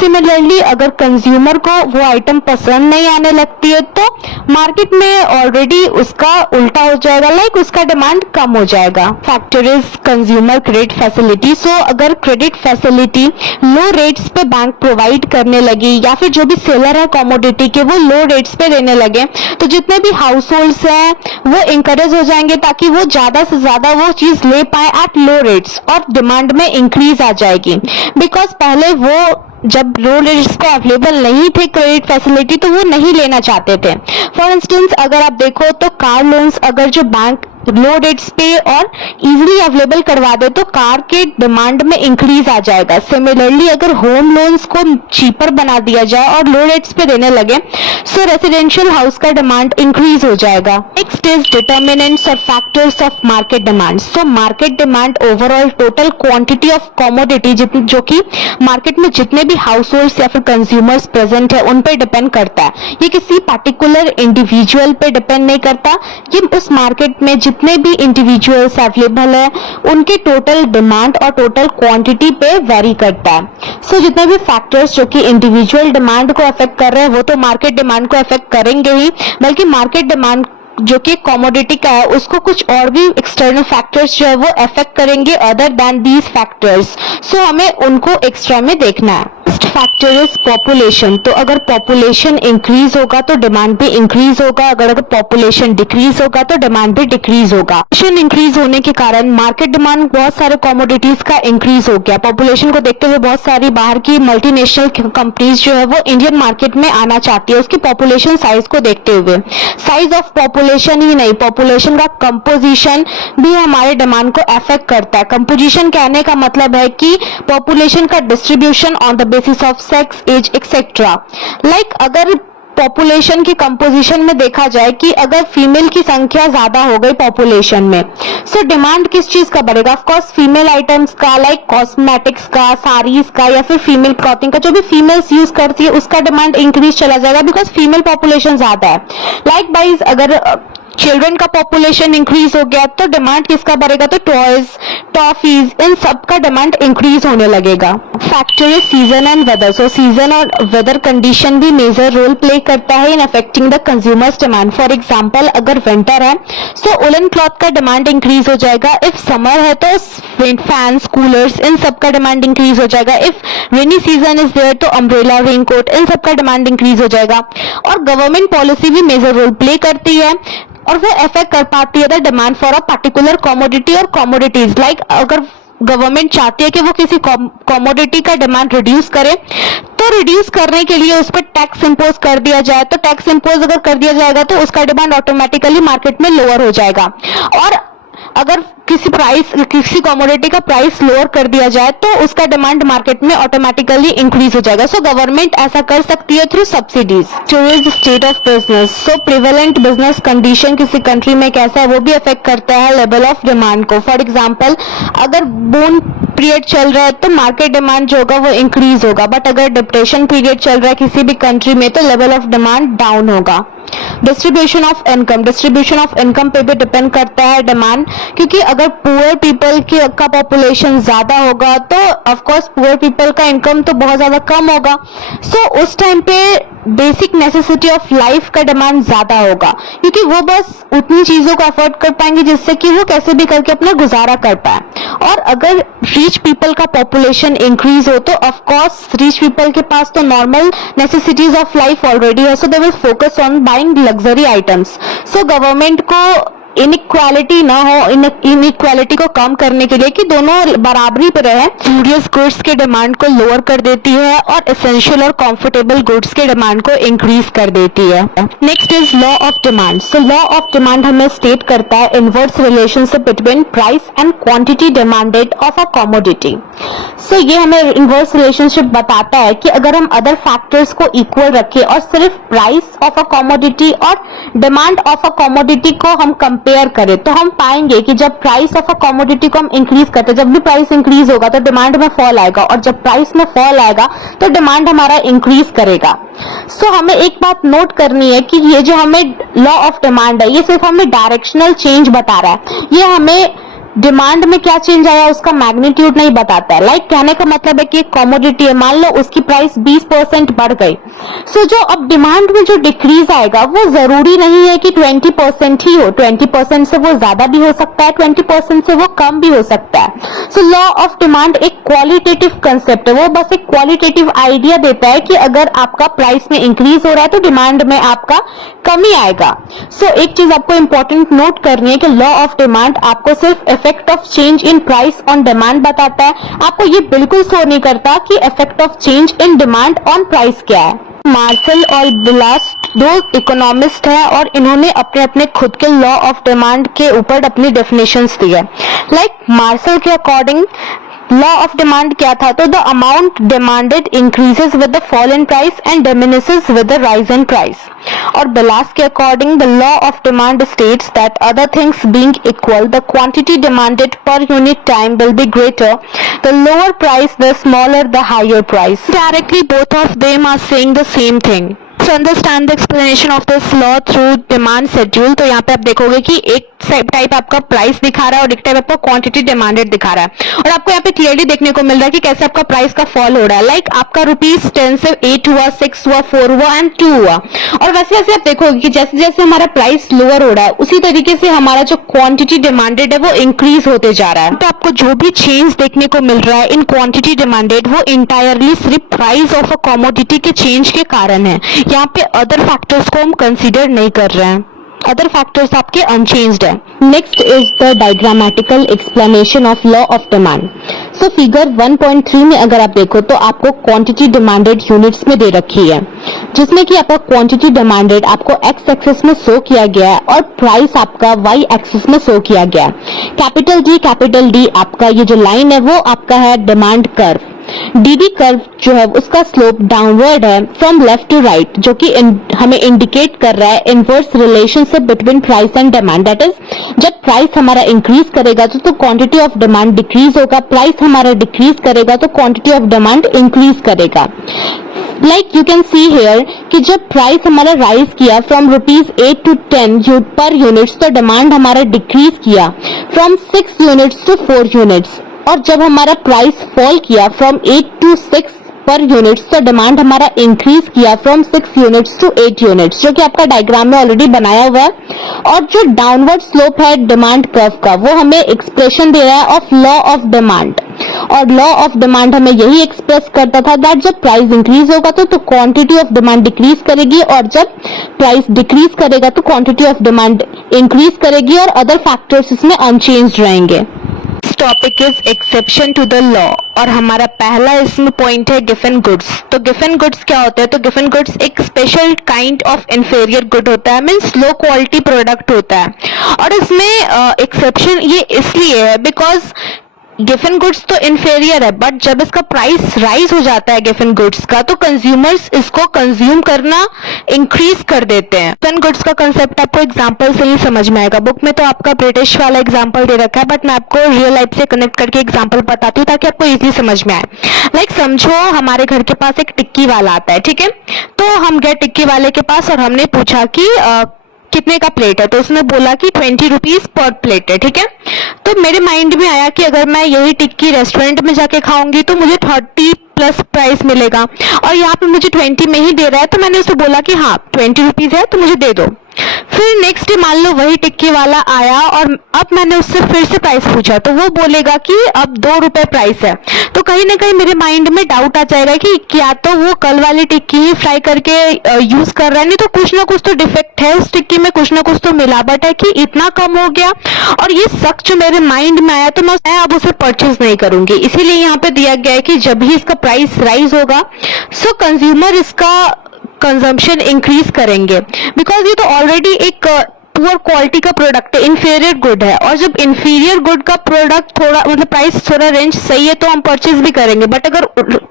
सिमिलरली अगर कंज्यूमर को वो आइटम पसंद नहीं आने लगती है तो मार्केट में ऑलरेडी उसका उल्टा हो जाएगा, लाइक उसका डिमांड कम हो जाएगा। Factor is consumer credit facility. So अगर क्रेडिट फैसिलिटी लो रेट्स पे बैंक प्रोवाइड करने लगी या फिर जो भी सेलर है कमोडिटी के वो लो रेट्स पे देने लगे तो जितने भी हाउस होल्ड्स हैं वो इंकरेज हो जाएंगे ताकि वो ज्यादा से ज्यादा वो चीज ले पाए एट लो रेट्स, और डिमांड में इंक्रीज आ जाएगी। बिकॉज पहले वो जब लो रेट्स पे अवेलेबल नहीं थे क्रेडिट फैसिलिटी तो वो नहीं लेना चाहते थे। फॉर इंस्टेंस अगर आप देखो तो कार लोन्स अगर जो बैंक लो रेट्स पे और इजीली अवेलेबल करवा दे तो कार के डिमांड में इंक्रीज आ जाएगा। सिमिलरली अगर होम लोन्स को चीपर बना दिया जाए और लो रेट्स पे देने लगे सो रेसिडेंशियल हाउस का डिमांड इंक्रीज हो जाएगा। नेक्स्ट इज डिटर्मिनेंट्स और factors of market demand. So market demand overall total quantity of commodity जो कि मार्केट में जितने भी हाउस होल्ड्स या फिर कंज्यूमर्स प्रेजेंट है उन पे डिपेंड करता है। ये किसी पर्टिकुलर इंडिविजुअल पे डिपेंड नहीं करता, ये उस मार्केट में जितने भी इंडिविजुअल्स अवेलेबल है उनके टोटल डिमांड और टोटल क्वांटिटी पे वेरी करता है। सो जितने भी फैक्टर्स जो कि इंडिविजुअल डिमांड को अफेक्ट कर रहे हैं वो तो मार्केट डिमांड को अफेक्ट करेंगे ही, बल्कि मार्केट डिमांड जो कि कमोडिटी का है उसको कुछ और भी एक्सटर्नल फैक्टर्स जो है वो अफेक्ट करेंगे अदर देन दीज फैक्टर्स। सो हमें उनको एक्स्ट्रा में देखना है। Next factor is population. तो अगर पॉपुलेशन इंक्रीज होगा तो डिमांड भी इंक्रीज होगा, अगर पॉपुलेशन डिक्रीज होगा तो डिमांड भी डिक्रीज होगा। पॉपुलेशन इंक्रीज होने के कारण मार्केट डिमांड बहुत सारे कमोडिटीज का इंक्रीज हो गया। पॉपुलेशन को देखते हुए बहुत सारी बाहर की मल्टीनेशनल कंपनीज जो है वो इंडियन मार्केट में आना चाहती है उसकी पॉपुलेशन साइज को देखते हुए। साइज ऑफ पॉपुलेशन ही नहीं, पॉपुलेशन का कंपोजिशन भी हमारे डिमांड को अफेक्ट करता है। कंपोजिशन कहने का मतलब है कि पॉपुलेशन का distribution on the basis of sex, age etcetera. Like अगर पॉपुलेशन की कंपोजिशन में देखा जाए कि अगर फीमेल की संख्या ज्यादा हो गई पॉपुलेशन में सो डिमांड किस चीज का बढ़ेगा? ऑफ कोर्स फीमेल आइटम्स का, लाइक कॉस्मेटिक्स का, साड़ीज का या फिर फीमेल क्लॉथिंग का, जो भी फीमेल्स यूज करती है उसका डिमांड इंक्रीज चला जाएगा बिकॉज फीमेल पॉपुलेशन ज्यादा है। लाइक वाइज अगर चिल्ड्रन का पॉपुलेशन इंक्रीज हो गया तो डिमांड किसका बढ़ेगा? तो टॉयज, टॉफीज, इन सब का डिमांड इंक्रीज होने लगेगा। Factor is season and weather. So season और वेदर कंडीशन भी मेजर रोल प्ले करता है in affecting the consumers demand. For example अगर विंटर है सो वुलन क्लॉथ का डिमांड इंक्रीज हो जाएगा। इफ समर है तो फैंस, कूलर्स, इन सब का डिमांड इंक्रीज हो जाएगा। If rainy season is there तो अम्ब्रेला, रेनकोट, इन सब का डिमांड इंक्रीज हो जाएगा। और गवर्नमेंट पॉलिसी भी मेजर रोल प्ले करती है और वो अफेक्ट कर पाती है the demand for a particular commodity और कमोडिटीज। लाइक अगर गवर्नमेंट चाहती है कि वो किसी कमोडिटी का डिमांड रिड्यूस करे तो रिड्यूस करने के लिए उस पर टैक्स इंपोज कर दिया जाए, तो टैक्स इंपोज अगर कर दिया जाएगा तो उसका डिमांड ऑटोमेटिकली मार्केट में लोअर हो जाएगा। और अगर किसी कमोडिटी का प्राइस लोअर कर दिया जाए तो उसका डिमांड मार्केट में ऑटोमेटिकली इंक्रीज हो जाएगा। सो गवर्नमेंट ऐसा कर सकती है through subsidies. Tourist state of business, so prevalent business condition किसी कंट्री में कैसा है वो भी अफेक्ट करता है लेवल ऑफ डिमांड को। फॉर एग्जाम्पल, अगर बूम पीरियड चल रहा है तो मार्केट डिमांड जो होगा वो इंक्रीज होगा, बट अगर डिप्रेशन पीरियड चल रहा है किसी भी कंट्री में तो लेवल ऑफ डिमांड डाउन होगा। डिस्ट्रीब्यूशन ऑफ इनकम पे भी डिपेंड करता है डिमांड, क्योंकि अगर पुअर पीपल का पॉपुलेशन ज्यादा होगा तो ऑफ कोर्स पुअर पीपल का इनकम तो बहुत ज्यादा कम होगा। सो उस टाइम पे बेसिक नेसेसिटी ऑफ लाइफ का डिमांड ज्यादा होगा, क्योंकि वो बस उतनी चीजों को अफोर्ड कर पाएंगे जिससे कि वो कैसे भी करके अपना गुजारा कर पाए। और अगर रिच पीपल का पॉपुलेशन इंक्रीज हो तो ऑफ कोर्स रिच पीपल के पास तो normal necessities of life already है, so they will focus on buying luxury items. So government को इनइक्वालिटी ना हो, इनइक्वालिटी को कम करने के लिए कि दोनों बराबरी पे रहे, ड्यूरियस गुड्स के डिमांड को लोअर कर देती है और एसेंशियल और कंफर्टेबल गुड्स के डिमांड को इंक्रीज कर देती है। Next is law of demand. So law of demand हमें स्टेट करता है inverse relationship between price and quantity demanded of a commodity. So ये हमें इनवर्स रिलेशनशिप बताता है कि अगर हम अदर फैक्टर्स को इक्वल रखें और सिर्फ प्राइस ऑफ अ कमोडिटी और डिमांड ऑफ अ कमोडिटी को हम कंपेयर करें तो हम पाएंगे कि जब प्राइस ऑफ अ कमोडिटी को हम इंक्रीज करते हैं, जब भी प्राइस इंक्रीज होगा तो डिमांड में फॉल आएगा, और जब प्राइस में फॉल आएगा तो डिमांड हमारा इंक्रीज करेगा। सो हमें एक बात नोट करनी है कि ये जो हमें लॉ ऑफ डिमांड है ये सिर्फ हमें डायरेक्शनल चेंज बता रहा है, ये हमें डिमांड में क्या चेंज आया उसका मैग्नीट्यूड नहीं बताता है। लाइक कहने का मतलब है कि एक कमोडिटी है, मान लो उसकी प्राइस 20% बढ़ गई, सो जो अब डिमांड में जो डिक्रीज आएगा वो जरूरी नहीं है कि 20% ही हो, 20% से वो ज्यादा भी हो सकता है, 20% से वो कम भी हो सकता है। सो लॉ ऑफ डिमांड एक क्वालिटेटिव कंसेप्ट है, वो बस एक क्वालिटेटिव आइडिया देता है कि अगर आपका प्राइस में इंक्रीज हो रहा है तो डिमांड में आपका कमी आएगा। सो एक चीज आपको इंपॉर्टेंट नोट करनी है कि लॉ ऑफ डिमांड आपको सिर्फ effect of change in price on demand बताता है, आपको ये बिल्कुल शो नहीं करता कि effect of change in demand on price क्या है। मार्शल और बिलास्ट दो इकोनॉमिस्ट हैं और इन्होंने अपने अपने खुद के लॉ ऑफ डिमांड के ऊपर अपनी डेफिनेशंस दी है। लाइक मार्शल के अकॉर्डिंग लॉ ऑफ डिमांड क्या था, तो the amount demanded increases with the fall in price and diminishes with the rise in price. और बिलास के according the law of demand states that other things being equal the quantity demanded per unit time will be greater, the lower price the smaller the higher price. Directly both of them are saying the same thing. To understand the explanation of this law through demand schedule, तो यहाँ पे आप देखोगे कि एक टाइप आपका प्राइस दिखा रहा है और एक टाइप आपका क्वांटिटी डिमांडेड दिखा रहा है, और आपको यहाँ पे क्लियरली देखने को मिल रहा है कि कैसे आपका प्राइस का फॉल हो रहा है। लाइक आपका ₹10 से 8 हुआ, 6 हुआ, 4 हुआ एंड 2 हुआ, और वैसे वैसे आप देखोगे कि जैसे जैसे हमारा प्राइस लोअर हो रहा है उसी तरीके से हमारा जो क्वांटिटी डिमांडेड है वो इंक्रीज होते जा रहा है। तो आपको जो भी चेंज देखने को मिल रहा है इन क्वांटिटी डिमांडेड वो इंटायरली सिर्फ प्राइस ऑफ अ कमोडिटी के चेंज के कारण है। यहाँ पे अदर फैक्टर्स को हम कंसीडर नहीं कर रहे हैं, अदर फैक्टर्स आपके अनचेंज्ड है। Next is the diagrammatical explanation of law of demand. So figure 1.3 में अगर आप देखो तो आपको क्वांटिटी डिमांडेड यूनिट्स में दे रखी है, जिसमें कि आपका क्वांटिटी डिमांडेड आपको एक्स एक्सिस में शो किया गया है और प्राइस आपका वाई एक्सिस में शो किया गया है। कैपिटल डी आपका ये जो लाइन है वो आपका है डिमांड कर्व। डीडी कर्व जो है उसका स्लोप डाउनवर्ड है फ्रॉम लेफ्ट टू राइट, जो कि हमें इंडिकेट कर रहा है inverse relationship between price and demand. That is जब प्राइस हमारा इंक्रीज करेगा तो क्वांटिटी ऑफ डिमांड डिक्रीज होगा, प्राइस हमारा डिक्रीज करेगा तो क्वांटिटी ऑफ डिमांड इंक्रीज करेगा। Like you can see here कि जब प्राइस हमारा राइज किया फ्रॉम ₹8 to 10 पर यूनिट्स तो डिमांड हमारा डिक्रीज किया फ्रॉम 6 यूनिट्स टू 4 यूनिट्स, और जब हमारा प्राइस फॉल किया फ्रॉम 8 to 6 पर यूनिट्स तो डिमांड हमारा इंक्रीज किया फ्रॉम 6 यूनिट्स टू 8 यूनिट्स, जो कि आपका डायग्राम में ऑलरेडी बनाया हुआ है। और जो डाउनवर्ड स्लोप है डिमांड कर्व का वो हमें एक्सप्रेशन दे रहा है ऑफ लॉ ऑफ डिमांड, और लॉ ऑफ डिमांड हमें यही एक्सप्रेस करता था दैट जब प्राइस इंक्रीज होगा तो क्वांटिटी ऑफ डिमांड डिक्रीज करेगी, और जब प्राइस डिक्रीज करेगा तो क्वांटिटी ऑफ डिमांड इंक्रीज करेगी, और अदर फैक्टर्स इसमें अनचेंज्ड रहेंगे। Topic is exception to the law और हमारा पहला इसमें पॉइंट है गिवन गुड्स। तो गिवन गुड्स क्या होता है? तो गिवन गुड्स एक special kind of inferior good होता है, मीन्स लो क्वालिटी प्रोडक्ट होता है। और इसमें एक्सेप्शन ये इसलिए है बिकॉज गिवन गुड्स तो इंफीरियर है, बट जब इसका प्राइस राइज हो जाता है गिवन गुड्स का, तो कंज्यूमर्स इसको कंज्यूम करना इंक्रीज कर देते हैं। गिवन गुड्स का कंसेप्ट आपको एग्जांपल से ही समझ में आएगा। बुक में तो आपका ब्रिटिश वाला एग्जांपल दे रखा है, बट मैं आपको रियल लाइफ से कनेक्ट करके एग्जांपल बताती हूँ ताकि आपको इजीली समझ में आए। लाइक समझो हमारे घर के पास एक टिक्की वाला आता है, ठीक है। तो हम गए टिक्की वाले के पास और हमने पूछा कि कितने का प्लेट है, तो उसने बोला कि 20 रुपीज पर प्लेट है, ठीक है। तो मेरे माइंड में आया कि अगर मैं यही टिक्की रेस्टोरेंट में जाके खाऊंगी तो मुझे 30 प्लस प्राइस मिलेगा और यहाँ पे मुझे 20 में ही दे रहा है। तो मैंने उससे बोला कि हाँ 20 रुपीज है तो मुझे दे दो। फिर नेक्स्ट डे मान लो वही टिक्की वाला आया और अब मैंने उससे फिर से प्राइस पूछा, तो वो बोलेगा कि अब 2 रुपए प्राइस है। तो कहीं ना कहीं मेरे माइंड में डाउट आ जाएगा कि क्या तो वो कल वाली टिक्की ही फ्राई करके यूज कर रहा है, नहीं तो कुछ ना कुछ तो डिफेक्ट है उस टिक्की में, कुछ ना कुछ तो मिलावट है कि इतना कम हो गया। और ये शक जो मेरे माइंड में आया तो मैं अब उसे परचेज नहीं करूंगी। इसीलिए यहाँ पे दिया गया है कि जब भी इसका प्राइस राइज होगा सो कंज्यूमर इसका कंजम्पशन इंक्रीज करेंगे, बिकॉज ये तो ऑलरेडी एक पुअर क्वालिटी का प्रोडक्ट है, इंफीरियर गुड है। और जब इंफीरियर गुड का प्रोडक्ट थोड़ा मतलब प्राइस थोड़ा रेंज सही है तो हम परचेज भी करेंगे, बट अगर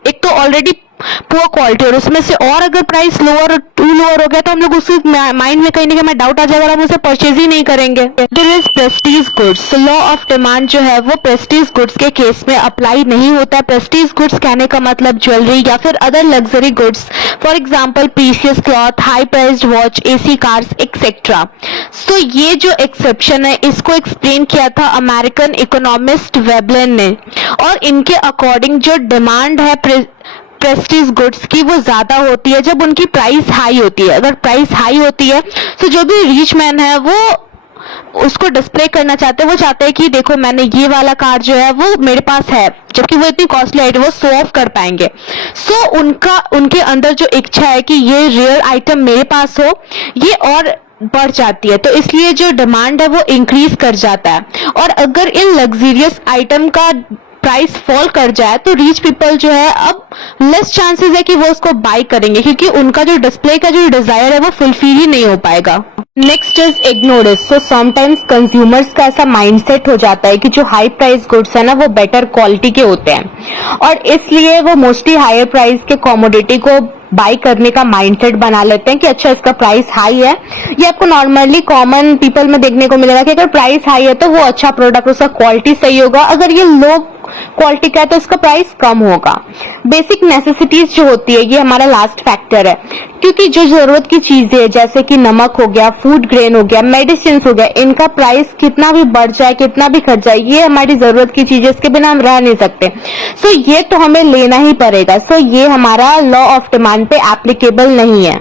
एक तो ऑलरेडी पुअर क्वालिटी और उसमें से और अगर प्राइस लोअर टू लोअर हो गया तो हम लोग उसके माइंड में कहीं ना कहीं डाउट आ जाएगा और हम उसे परचेज ही नहीं करेंगे। There is prestige goods. Law of demand जो है वो प्रेस्टीज गुड्स के केस में अप्लाई नहीं होता है। प्रेस्टीज गुड्स कहने का मतलब ज्वेलरी या फिर other luxury goods, for example precious cloth, high priced watch, AC cars etcetera. So ये जो एक्सेप्शन है इसको एक्सप्लेन किया था अमेरिकन इकोनॉमिस्ट वेबलन ने, और इनके अकॉर्डिंग जो डिमांड है प्रेस्टीज गुड्स की वो ज्यादा होती है जब उनकी प्राइस हाई होती है। अगर प्राइस हाई होती है तो जो भी रिच मैन है वो उसको डिस्प्ले करना चाहते हैं, वो चाहते हैं कि देखो मैंने ये वाला कार जो है वो मेरे पास है, जबकि वो इतनी कॉस्टली आइटम वो शो ऑफ कर पाएंगे। सो उनके अंदर जो इच्छा है कि ये रेयर आइटम मेरे पास हो ये और बढ़ जाती है, तो इसलिए जो डिमांड है वो इंक्रीज कर जाता है। और अगर इन लग्जरियस आइटम का प्राइस फॉल कर जाए तो रिच पीपल जो है अब लेस चांसेस है कि वो उसको बाय करेंगे, क्योंकि उनका जो डिस्प्ले का जो डिजायर है वो फुलफिल ही नहीं हो पाएगा। Next is ignorance. So sometimes consumers का ऐसा माइंडसेट हो जाता है कि जो हाई प्राइस गुड्स है ना वो बेटर क्वालिटी के होते हैं और इसलिए वो मोस्टली हायर प्राइस के कमोडिटी को बाय करने का माइंडसेट बना लेते हैं कि अच्छा इसका प्राइस हाई है। ये आपको नॉर्मली कॉमन पीपल में देखने को मिलेगा कि अगर प्राइस हाई है तो वो अच्छा प्रोडक्ट, उसका क्वालिटी सही होगा, अगर ये लो क्वालिटी का है तो इसका प्राइस कम होगा। बेसिक नेसेसिटीज जो होती है ये हमारा लास्ट फैक्टर है, क्योंकि जो जरूरत की चीजें जैसे कि नमक हो गया, फूड ग्रेन हो गया, मेडिसिन हो गया, इनका प्राइस कितना भी बढ़ जाए कितना भी घट जाए ये हमारी जरूरत की चीजें, इसके बिना हम रह नहीं सकते। सो ये तो हमें लेना ही पड़ेगा। सो ये हमारा लॉ ऑफ डिमांड पे एप्लीकेबल नहीं है।